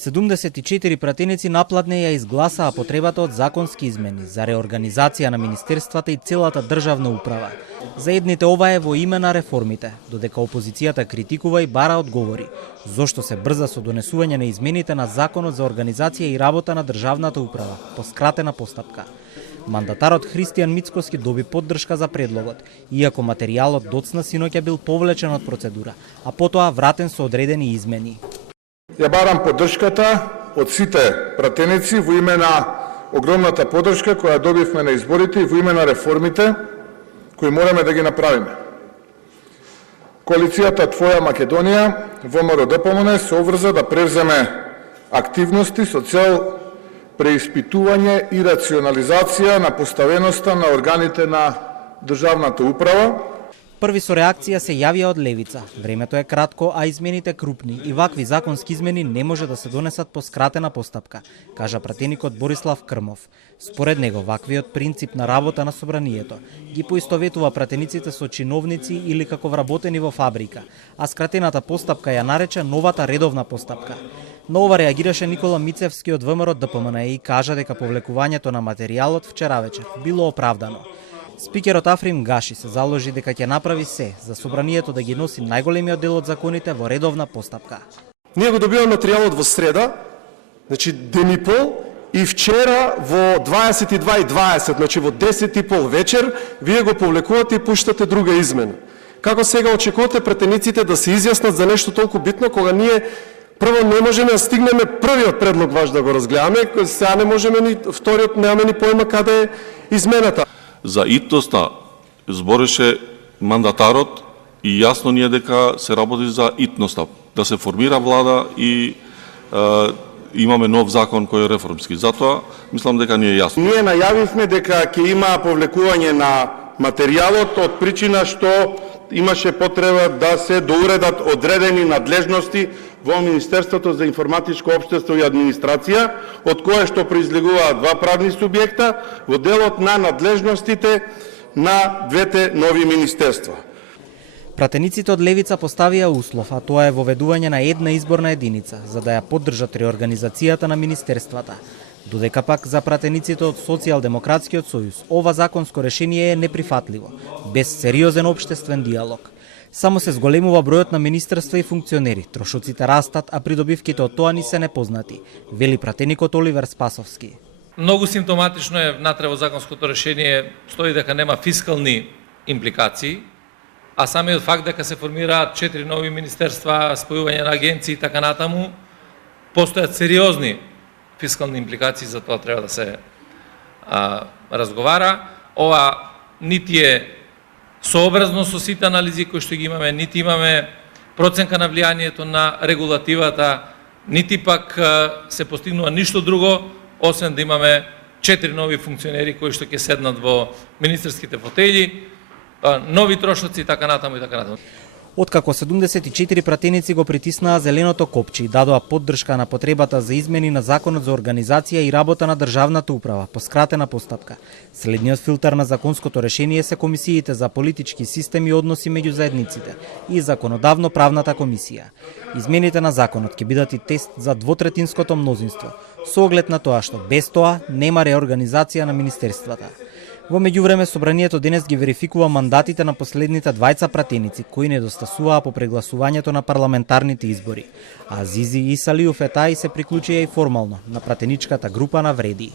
74 пратеници напладне ја изгласаа потребата од законски измени за реорганизација на министерствата и целата државна управа. За едните ова е во име на реформите, додека опозицијата критикува и бара одговори. Зошто се брза со донесување на измените на Законот за организација и работа на државната управа по скратена постапка. Мандатарот Христијан Мицкоски доби поддршка за предлогот, иако материјалот доцна синоќа бил повлечен од процедура, а потоа вратен со одредени измени. Ја барам поддршката од сите пратеници во име на огромната поддршка која добивме на изборите и во име на реформите кои мораме да ги направиме. Коалицијата Твоја Македонија, ВМРО ДПМН, се обврза да превземе активности со цел преиспитување и рационализација на поставеноста на органите на државната управа. Први со реакција се јавија од левица. Времето е кратко, а измените крупни и вакви законски измени не може да се донесат по скратена постапка, кажа пратеникот Борислав Крмов. Според него, ваквиот принцип на работа на собранието ги поистоветува пратениците со чиновници или како вработени во фабрика, а скратената постапка ја нарече новата редовна постапка. На ова реагираше Никола Мицевски од ВМРО ДПМН и кажа дека повлекувањето на материјалот вчера вечер било оправдано. Спикерот Африм Гаши се заложи дека ќе направи се за собранието да ги носи најголемиот дел од законите во редовна постапка. Ние го добиваме материјалот во среда, значи ден и пол, и вчера во 22:20, значи во 10:30 вечер, вие го повлекувате и пуштате друга измена. Како сега очекувате пратениците да се изјаснат за нешто толку битно, кога ние прво не можеме да стигнеме првиот предлог ваш да го разгледаме, сега не можеме ни вториот, немаме ни појма каде е измената. За итноста збореше мандатарот и јасно ни е дека се работи за итноста, да се формира влада и имаме нов закон кој е реформски. Затоа мислам дека ни е јасно. Ние најавивме дека ќе има повлекување на материјалот од причина што имаше потреба да се доуредат одредени надлежности во Министерството за информатичко општество и администрација, од кое што произлегуваат два правни субјекта во делот на надлежностите на двете нови министерства. Пратениците од левица поставија услов, а тоа е воведување на една изборна единица, за да ја поддржат реорганизацијата на министерствата. Додека пак за пратениците од Социјалдемократскиот сојуз ова законско решение е неприфатливо, без сериозен општествен диалог. Само се зголемува бројот на министерства и функционери, трошоците растат, а придобивките од тоа ни се непознати, вели пратеникот Оливер Спасовски. Многу симптоматично е внатре во законското решение стои дека нема фискални импликации, а самиот факт дека се формираат 4 нови министерства, спојување на агенции и така натаму, постојат сериозни фискални импликации, за тоа треба да се разговара. Ова нити е сообразно со сите анализи кои што ги имаме, нити имаме проценка на влијанието на регулативата, нити пак се постигнува ништо друго, освен да имаме 4 нови функционери кои што ќе седнат во министерските фотели, нови трошоци и така натаму и така натаму. Откако 74 пратеници го притиснаа зеленото копче и дадоа поддршка на потребата за измени на Законот за организација и работа на државната управа по скратена постапка, следниот филтер на законското решение се комисиите за политички системи и односи меѓу заедниците и законодавно-правната комисија. Измените на законот ќе бидат и тест за двотретинското мнозинство, со оглед на тоа што без тоа нема реорганизација на министерствата. Во меѓувреме, собранието денес ги верификува мандатите на последните двајца пратеници, кои недостасуваа по прегласувањето на парламентарните избори. А Азизи Исалијов Етаи се приклучија и формално на пратеничката група на Вреди.